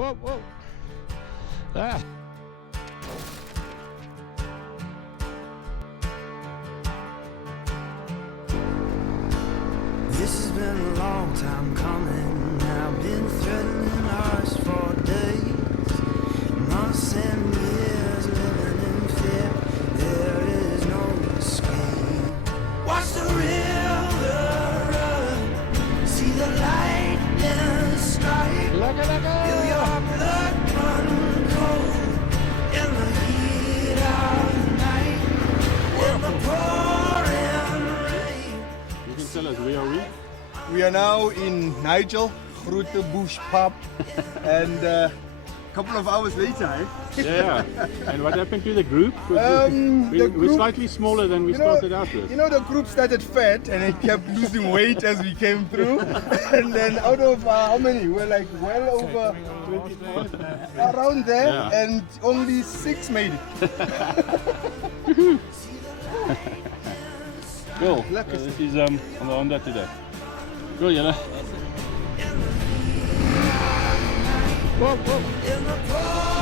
whoa, whoa. Ah. This has been a long time coming. I've been threatening us for days, months and years living in fear. There is no escape. Watch the river run, see the light in the sky. Feel your blood run cold in the heat of the night, in the pouring rain. You can tell us, where are we? We are now in Nigel, Grote Bush Pub, and a couple of hours later, eh? Yeah. And what happened to the group? The We're group- slightly smaller than we started out with. You know, the group started fat and it kept losing weight as we came through. And then out of how many? We're like well over 25 around there, Yeah. and only 6 made it. Cool. Lekker. This is on the Honda today. Cool, julle. Whoa, whoa. In the pouring